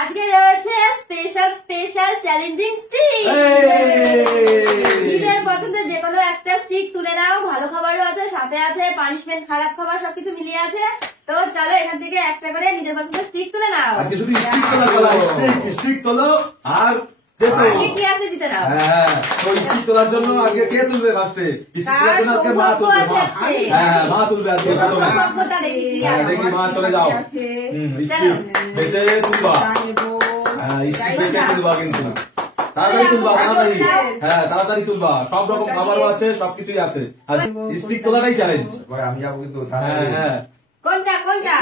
আজকে রয়েছে special special challenging stick. নিজের পছন্দের যে কোনো একটা স্টিক তুলে নাও। ভালো খাবারও আছে, সাথে আছে পানিশমেন্ট, খারাপ খাবার সবকিছু মিলিয়ে আছে। তো চলো এখান থেকে একটা করে নিজের পছন্দের স্টিক তুলে নাও। আজকে শুধু স্টিক তোলা বলা, স্টিক তোলো আর কি আছে দিতে নাও। হ্যাঁ, তো স্টিক তোলার জন্য আজকে কে তুলবে ফার্স্টে? স্টিক তোলার জন্য আজকে মা তুলবে। হ্যাঁ, মা তুলবে আজকে প্রথমে। দেখি মা চলে যাও। স্টিক বেঁচে তুলবা। হ্যাঁ, স্টিক বেঁচে তুলবা কিন্তু তাড়াতাড়ি তুলবা, তাড়াতাড়ি। হ্যাঁ, তাড়াতাড়ি তুলবা। সব রকম খাবারও আছে, সবকিছুই আছে। আর স্টিক তোলাটাই চ্যালেঞ্জ। আমি যাবো কিন্তু। হ্যাঁ হ্যাঁ, কোনটা কোনটা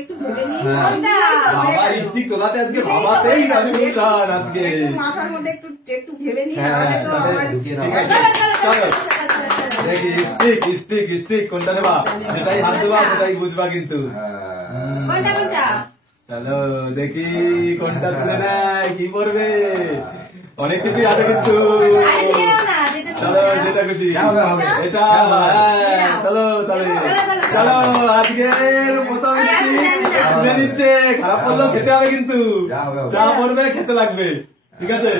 একটু ভেবে নিই। কোনটা বাবা স্টিক তোলাতে আজকে ভাবাতেই আমি উল্টান আজকে। মাথার মধ্যে একটু ভেবে নিই। হ্যাঁ, তাহলে তো আমার চলো দেখি স্টিক স্টিক স্টিক কোনটা নেবা, সেটাই হাত দেবা, সেটাই বুঝবা কিন্তু। কোনটা কোনটা চলো দেখি কোনটা তুলে নেয়, কি করবে। অনেক কিছুই আছে কিন্তু। চলো যেটা খুশি এটা। চলো তাহলে চলো, আজকের প্রথম তুলে নিচ্ছে। খারাপ করলেও খেতে হবে কিন্তু, যা পড়বে খেতে লাগবে। ঠিক আছে,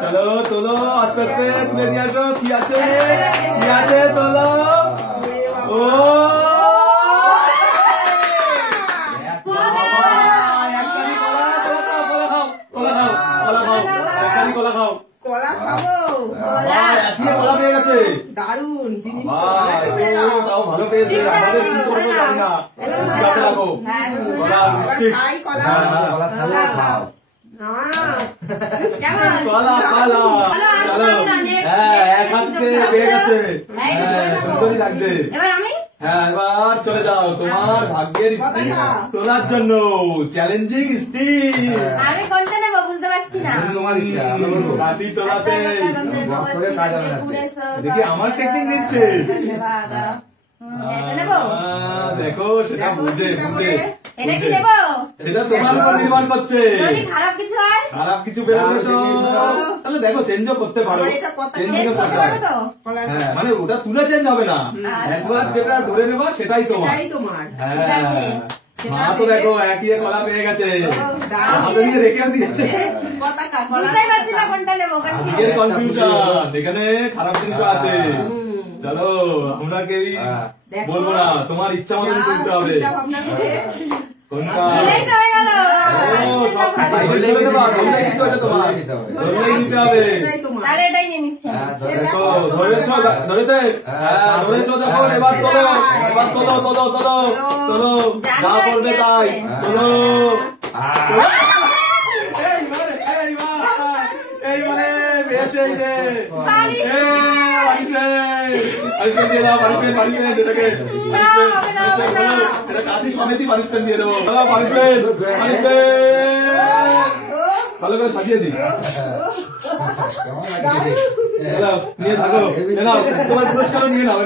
চলো তোলো আস্তে আস্তে তুলে নিয়ে আসো। কি আছে কি আছে তোলো। ও কলা খাও। কলা খাবো। কলা পেয়ে গেছে, দারুন জিনিস। তাও ভালো পেয়েছে। আমাদের কি করবো জানি না। গাছে রাখো কলা মিষ্টি। খাই কলা। কলা ছাড়া খাও। কলা কলা চলো। হ্যাঁ, এক হাতে পেয়ে গেছে। হ্যাঁ, সুন্দরই লাগছে। হ্যাঁ, এবার চলে যাও তোমার ভাগ্যের স্টিক তোলার জন্য। Challenging stick. আমি কোনটা নেবো বুঝতে পারছি না। তোমার ইচ্ছা। কাটি তোলাতে দেখি আমার টেকনিক নিচ্ছে। দেখো সেটা বুঝে বুঝে সেটা তোমার উপর নির্ভর করছে। খারাপ কিছু হয়, খারাপ কিছু বেরোলে তো তাহলে দেখো চেঞ্জও করতে পারো। হ্যাঁ, মানে ওটা তুলে চেঞ্জ হবে না। একবার যেটা ধরে নেবা সেটাই তোমার। হ্যাঁ, মা তো দেখো একই কলা পেয়ে গেছে, হাতে নিয়ে রেখে দিয়েছে। কনফিউশন এখানে, খারাপ জিনিসও আছে। চলো আমরা কেউই বলবো না, তোমার ইচ্ছা মতো তুলতে হবে। কোনটা নিতে হবে। ধরেছে যখন এবার তোলো, এবার তোলো তোলো তোলো তোলো, যা করবে তাই তোলো। এইবারে বেঁচে সমিতি পানিশমেন্ট দিয়ে দেবো। ভালো করে সাজিয়ে দিই। নিয়ে থাকো, তোমার পুরস্কারও নিয়ে নাও।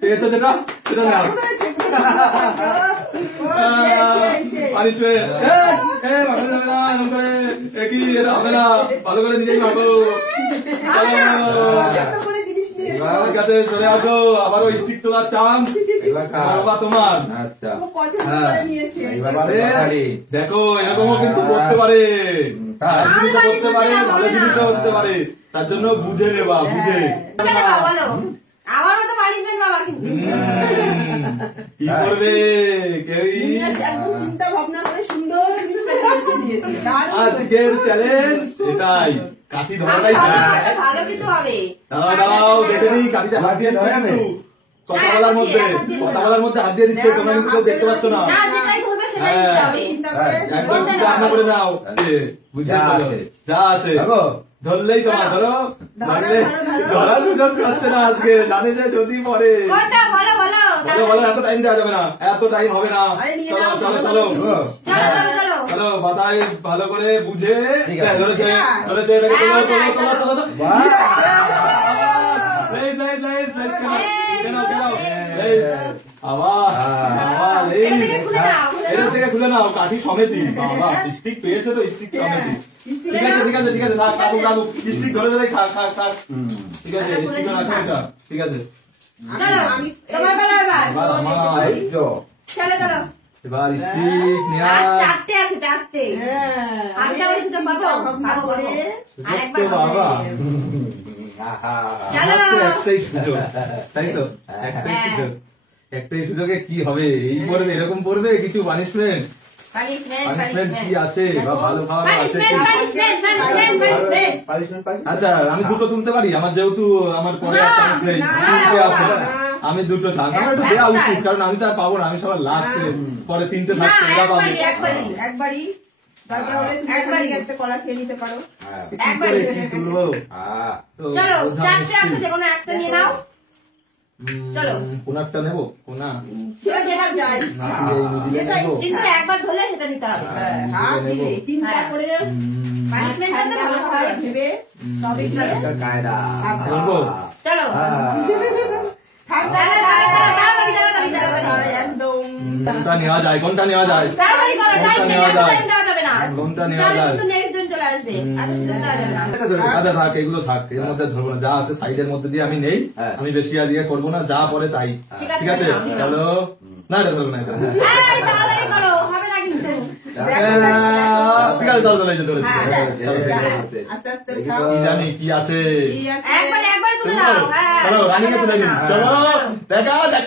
পেয়েছে যেটা সেটা নাও। পানিশমেন্ট যাবে না, এরকম করে একই এটা হবে না। ভালো করে নিজেই ভাবো। ঠিক আছে, চলে আসো। আবারও স্টিক তোলার চান্স তোমার। দেখো এরকমও কিন্তু করতে পারে, জিনিসও করতে পারে, ভালো জিনিসও করতে পারে। তার জন্য বুঝে নেবা, বুঝে কি করবে কেউই। আজকের চ্যালেঞ্জ এটাই, কাঠি ধরাটাই দাঁড়াও দেখে নিই। কাঠিতে হাত দিয়ে ধরে কিন্তু কথা বলার মধ্যে হাত দিয়ে দিচ্ছে, তোমরা কিন্তু কেউ দেখতে পাচ্ছ না। একদম চিন্তা ভাবনা করে নাও, বুঝে যা আছে ধরলেই তোমার। ধরো, ধরার সুযোগ পাচ্ছে না আজকে, জানে যে যদি পরে। বলো এত টাইম দেওয়া যাবে না, এত টাইম হবে না। চলো চলো চলো চলো, মাথায় ভালো করে বুঝে। ধরেছে ধরেছে, এটাকে এটা থেকে খুলে নাও। কাঠি সমেতি বাবা, স্টিক পেয়েছে তো, স্টিক সমেতি। ঠিক আছে ঠিক আছে ঠিক আছে, স্টিক ধরে ধরে থাক থাক থাক। ঠিক আছে, স্টিক রাখো এটা। ঠিক আছে, এবার স্টিক নিয়ে আর আয়। চারটে আছে, চারটে। হ্যাঁ, আমি আবার সুযোগ পাবো? ভাবনা পাবো, করে। পাবো। আর সুযোগ তো একবার বাবা। হবে। চলো। আমার তো একটাই সুযোগ, তাই তো? একটাই হ্যাঁ। সুযোগ। একটাই সুযোগে কি হবে? এই পড়বে, এরকম পড়বে কিছু পানিশমেন্ট? Punishment, পানিশমেন্ট কি punishment। আছে বা ভালো খাওয়া আছে Punishment, কি? punishment, punishment। আচ্ছা আমি দুটো তুলতে পারি, আমার যেহেতু আমার পরে আর না, চান্স নেই, না, তিনটে আছে, না। আমি দুটো চান্স আমার একটু দেওয়া উচিত, কারণ আমি তো আর পাবো না, আমি সবার লাস্টে, পরে তিনটে না, থাকছে, এরা পাবে। একবারই। একবারই দরকার হলে তুমি এখান থেকে একটা কলা খেয়ে নিতে পারো। কি করে কি তুলবো? তো চলো, বোঝা চারটে আছে, মুশকিল। যে কোনো একটা নিয়ে নাও। চলো। কোন একটা নেবো? কোনা? সেটা যেটা যায়। নাকি এই মিডিলে যেটাই নেবো? কিন্তু একবার ধরলে সেটা নিতে হবে। হ্যাঁ, হাত দিলে চিন্তা হ্যাঁ। করে Punishment টা তো ভালো ভালো হবে। ভেবে তবে গিয়ে ধরবো? চলো। ঠান্ডা তাড়াতাড়ি। একদম কোনটা নেওয়া যায়? কোনটা নেওয়া যায়? তাড়াতাড়ি করো, কোনটা time নেওয়া নেই, যায়? time দেওয়া যাবে না। কোনটা নেওয়া তাহলে যায়? কিন্তু next জন চলে আসবে। এত সুযোগ দেওয়া যাবে না। আচ্ছা থাক, এগুলো থাক, এর মধ্যে ধরবো না, যা আছে সাইডের মধ্যে দিয়ে আমি নেই, আমি বেশি আর ইয়ে করবো না, যা পরে তাই। ঠিক আছে, ঠিক আছে, নাও, নাও। চলো। না এটা ধরবো না, এটা। এই, তাড়াতাড়ি করো, হবে না কিন্তু। ঠিক আছে, চলো চলো, এই যে ধরেছি। হ্যাঁ। আস্তে আস্তে খাও কি জানি কি আছে? কি আছে? একবার তুলে নাও। হ্যাঁ। চলো রানিকে তুলে নিন, চলো দেখা যাক।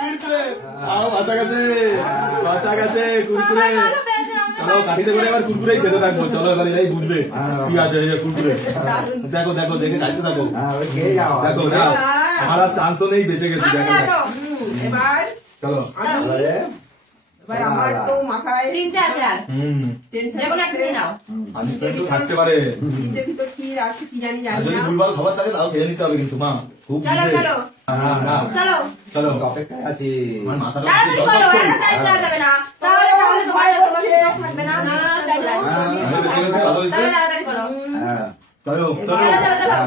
কুরকুরে, আও বাঁচা গেছে, বাঁচা গেছে কুরকুরে। সবাই ভালো পেয়েছে, আমরা চলো কাঠিতে করে এবার কুরকুরেই খেতে থাকবো, চলো এবার এই বুঝবে কি আছে এই যে কুরকুরে। দেখো দেখো, দেখে খাইতে থাকো, দেখো না আমার আর চান্সও নেই, বেঁচে গেছি, আমি দেখো নাটো। এবার চলো। এবার আমার তো মাথায় তিনটে আছে আর। টেনশন যে কোনো একটা নিয়ে নাও। আমি তো একটু থাকতে পারে, তিনটের ভিতর কি আছে কি জানি আর জানি যদি না ভুলভাল খাবার থাকে তাও খেয়ে নিতে হবে কিন্তু মা, খুব চলো, বুঝে। চলো। না না চলো। চলো, অপেক্ষায় আছি। আমার মাথাটা তাড়াতাড়ি একটু করো, জল এত পাচ্ছে। time দেওয়া যাবে না। তাহলে তোমার তোমার সুযোগ থাকবে না। না, তাই না। আমি বেঁচে গেছি, ভালো হয়েছে। চলো, তাড়াতাড়ি করো। চলো চলো, চলো, চলো।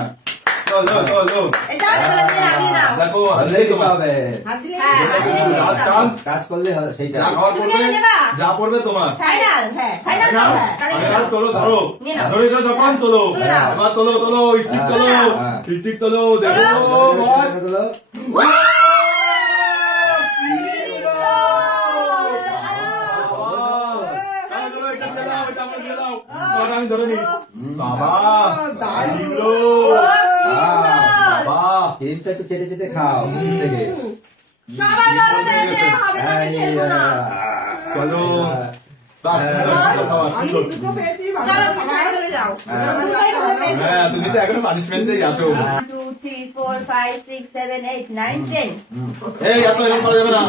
চলো চলো চলো। এটা চলো, নিয়ে নাও। দেখো ভালোই হাতেই দিতে তোমার হবে। হাত দিলে হ্যাঁ, হাত দিলে নিয়ে লাস্ট নাও। চান্স, কাজ করলে হবে সেইটা। যা খাবার তুমি পড়বে, কেন নেবা? যা পড়বে তোমার। ফাইনাল, হ্যাঁ। ফাইনাল নাও, তো? তাহলে নিয়ে নাও। তোলো ধরো, নিয়ে নাও। ধরে যখন তোলো, তুলে নাও। এবার তোলো তোলো, স্টিক তোলো, হ্যাঁ। স্টিক তোলো, দেখো তোলো। আমি ধরে নি বাবা, দারুণ। এগুলো। বাবা ডিমটা একটু চেটে চেটে খাও থেকে। সবাই ভালো পেয়েছে, হবে না, আমি খেলবো না। চলো বাহ, সুন্দর খাওয়া, আমি সুন্দর। দুটো পেয়েছি চলো, ভালো তুমি খাবার। চলে যাও। হ্যাঁ। দুটোই ভালো পেয়েছো। হ্যাঁ তুমি তো এখনো পানিশমেন্টেই আছো। 1 2 3 4 5 6 7 8 9 10। এই এত এরকম করা যাবে না,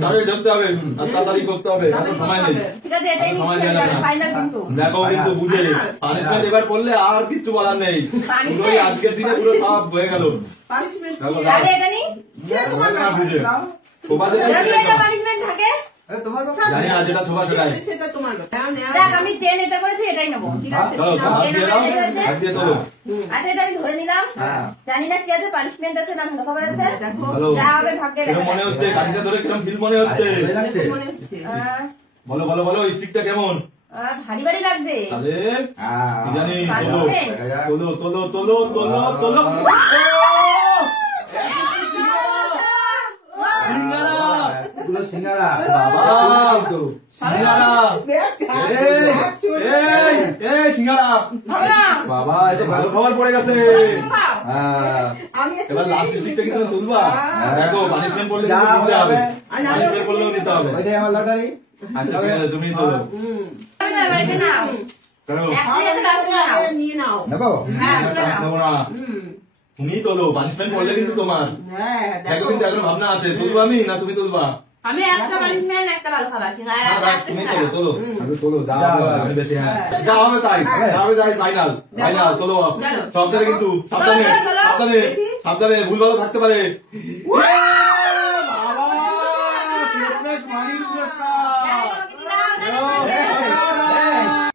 তাড়াতাড়ি ধরতে হবে, আর তাড়াতাড়ি করতে হবে, এত সময় নেই। ঠিক আছে, এটাই সময় নিচ্ছে, দেওয়া যাবে না। ফাইনাল কিন্তু। দেখো কিন্তু বুঝে পানিশমেন্ট এবার করলে আর কিচ্ছু বলার নেই, পুরোই আজকের দিনে পুরো সব হয়ে গেল। পানিশমেন্ট দেখো, আগে এটা নি। না বুঝে ছোপা যেটা যদি সেটাই এটা খাও। পানিশমেন্ট থাকে, তোমার কথা জানি না যেটা ছোপা সেটাই। সেটা তোমার কথা। দেখ আমি 10 এটা করেছি, এটাই নেবো। ঠিক আছে? চলো তো হাত দিয়ে দাও, হাত দিয়ে তোলো। আচ্ছা, এটা আমি ধরে নিলাম। হ্যাঁ। জানি না কি আছে, পানিশমেন্ট আছে না ভালো খাবার আছে। দেখো ভালো যা হবে ভাগ্যে কিরম দেখা মনে যাবে। হচ্ছে, কাঠিটা ধরে কিরম ফিল মনে হচ্ছে? ভালোই লাগছে? মনে হচ্ছে বলো বলো বলো, স্টিকটা কেমন? ভারী ভারী লাগছে। তাহলে কি জানি, তোলো পানিশমেন্ট। তোলো তোলো তোলো তোলো তোলো। সিঙ্গারা, এগুলো সিঙ্গারা। বাবা, সিঙ্গারা, এই, এই সিঙ্গারা, হবে না। বাবা এটা ভালো খাবার পড়ে গেছে। খাও। আমি একটু এবার লাস্ট স্টিকটা কি তুমি তুলবা? দেখো পানিশমেন্ট করলে যা কিন্তু দিতে হবে, হবে। পানিশমেন্ট করলেও দিতে হবে। ওইটাই আমার লটারি। আচ্ছা ঠিক আছে, তুমি তোলো। হবে না, এবার এটা নাও। চলো, একটাই আছে, লাস্টে নাও। নিয়ে নাও নেবো? হ্যাঁ, আমি তুলে চান্স নাও। নেবো না, হুম। তুমি তোলো, পানিশমেন্ট করলে কিন্তু তোমার। হ্যাঁ দেখো দেখো কিন্তু এখন ভাবনা আছে, তুলবো আমি না তুমি তুলবা? আমি একটা পানিশমেন্ট, একটা ভালো খাবার, সিঙ্গারা, না, একটা তুমি ছাড়া। তোলো তোলো, আগে তোলো, যা যা হবে, হবে। আমি বেশি, হ্যাঁ হ্যাঁ। যা হবে তাই, যা হবে তাই, ফাইনাল ফাইনাল, তোলো চলো। সাবধানে কিন্তু, সাবধানে চলো, চলো, চলো। সাবধানে সাবধানে, ভুল ভালো থাকতে পারে।